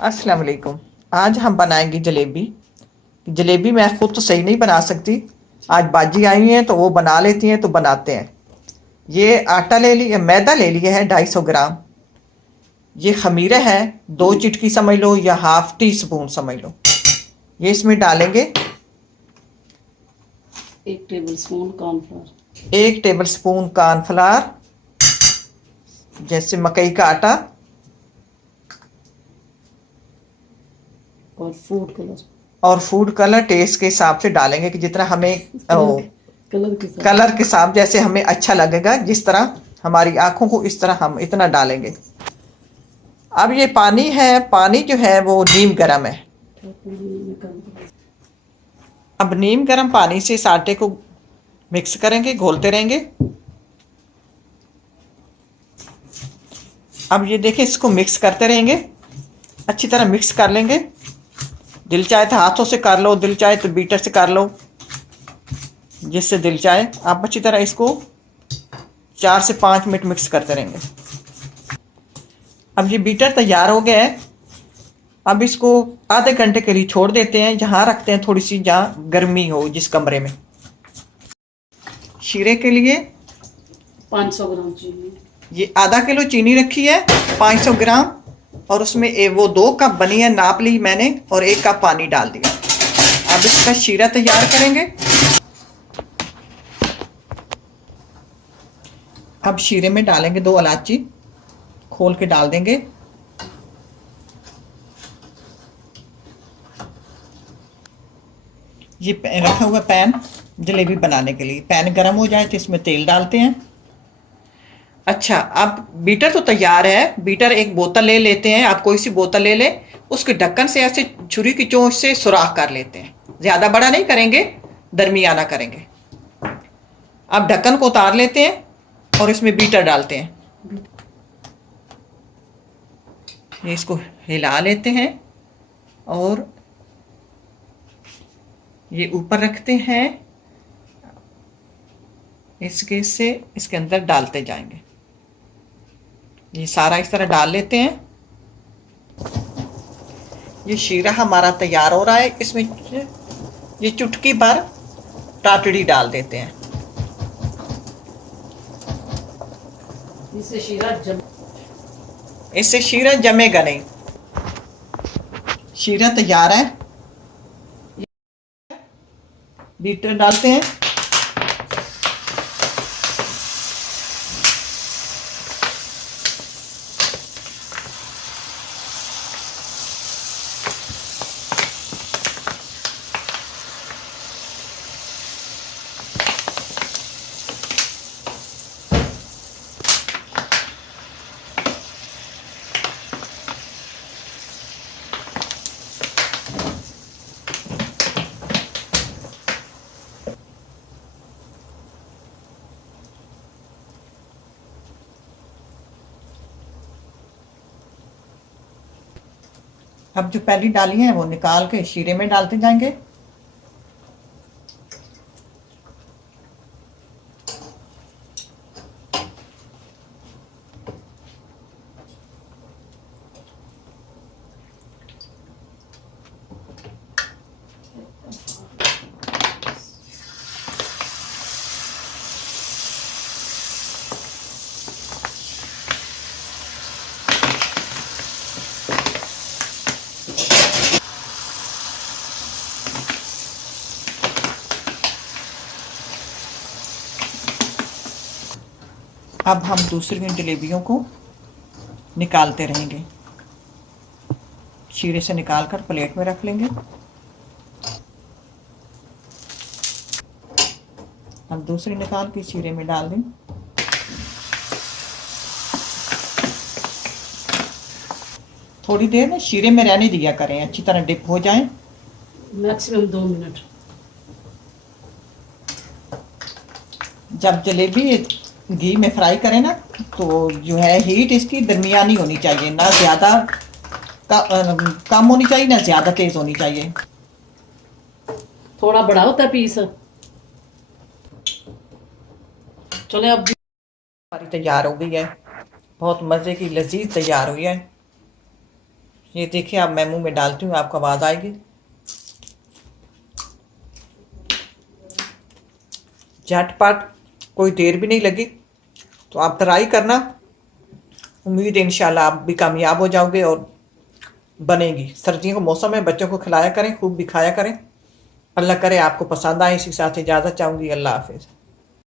अस्सलाम वालेकुम। आज हम बनाएंगे जलेबी। जलेबी मैं खुद तो सही नहीं बना सकती। आज बाजी आई हैं तो वो बना लेती हैं तो बनाते हैं। ये आटा ले लिया, मैदा ले लिया है 250 ग्राम। ये खमीरे है, 2 चिटकी समझ लो या हाफ टी स्पून समझ लो। ये इसमें डालेंगे 1 table spoon cornflour 1 table spoon cornflour, जैसे मकई का आटा, और फूड कलर और फूड कलर टेस्ट के हिसाब से डालेंगे कि जितना हमें कलर के साथ। कलर के साथ जैसे हमें अच्छा लगेगा, जिस तरह हमारी आंखों को इस तरह हम इतना डालेंगे। अब ये पानी है, पानी जो है वो नीम गर्म है। अब नीम गर्म पानी से इस आटे को मिक्स करेंगे, घोलते रहेंगे। अब ये देखें, इसको मिक्स करते रहेंगे, अच्छी तरह मिक्स कर लेंगे। दिल चाहे तो हाथों से कर लो, दिल चाहे तो बीटर से कर लो, जिससे दिल चाहे। आप अच्छी तरह इसको 4 से 5 मिनट मिक्स करते रहेंगे। अब ये बीटर तैयार हो गया है। अब इसको आधे घंटे के लिए छोड़ देते हैं, जहाँ रखते हैं थोड़ी सी, जहाँ गर्मी हो जिस कमरे में। शीरे के लिए 500 ग्राम चीनी, ये आधा किलो चीनी रखी है, 500 ग्राम, और उसमें वो 2 कप बनी है, नाप ली मैंने, और 1 कप पानी डाल दिया। अब इसका शीरा तैयार करेंगे। अब शीरे में डालेंगे 2 इलायची, खोल के डाल देंगे। ये रखा हुआ पैन जलेबी बनाने के लिए, पैन गर्म हो जाए तो इसमें तेल डालते हैं। अच्छा, अब बीटर तो तैयार है। बीटर एक बोतल ले लेते हैं, आप कोई सी बोतल ले लें, उसके ढक्कन से ऐसे छुरी की चोंच से सुराख कर लेते हैं। ज़्यादा बड़ा नहीं करेंगे, दरमियाना करेंगे। अब ढक्कन को उतार लेते हैं और इसमें बीटर डालते हैं। ये इसको हिला लेते हैं और ये ऊपर रखते हैं। इसके अंदर डालते जाएंगे। ये सारा इस तरह डाल लेते हैं। ये शीरा हमारा तैयार हो रहा है। इसमें ये चुटकी भर टाटड़ी डाल देते हैं। इससे शीरा जमेगा नहीं। शीरा तैयार है। बीटर डालते हैं। अब जो पहली डाली है वो निकाल के शीरे में डालते जाएंगे। अब हम दूसरी जलेबियों को निकालते रहेंगे। शीरे से निकालकर प्लेट में रख लेंगे। अब दूसरी निकाल के शीरे में डाल दें। थोड़ी देर ना शीरे में रहने दिया करें, अच्छी तरह डिप हो जाए। Maximum 2 minute. जब जलेबी घी में फ्राई करें ना, तो जो है हीट इसकी दरमियानी होनी चाहिए, ना ज़्यादा कम होनी चाहिए, ना ज़्यादा तेज़ होनी चाहिए। थोड़ा बड़ा होता है पीस। चले अब हमारी तैयार हो गई है, बहुत मज़े की लजीज तैयार हुई है। ये देखिए, अब मैं मुंह में डालती हूँ, आपको आवाज़ आएगी। झटपट, कोई देर भी नहीं लगी, तो आप ट्राई करना। उम्मीद है इंशाल्लाह आप भी कामयाब हो जाओगे और बनेगी। सर्दियों का मौसम है, बच्चों को खिलाया करें, खूब भी खाया करें। अल्लाह करे आपको पसंद आए। इसी के साथ इजाज़त चाहूँगी। अल्लाह हाफिज़।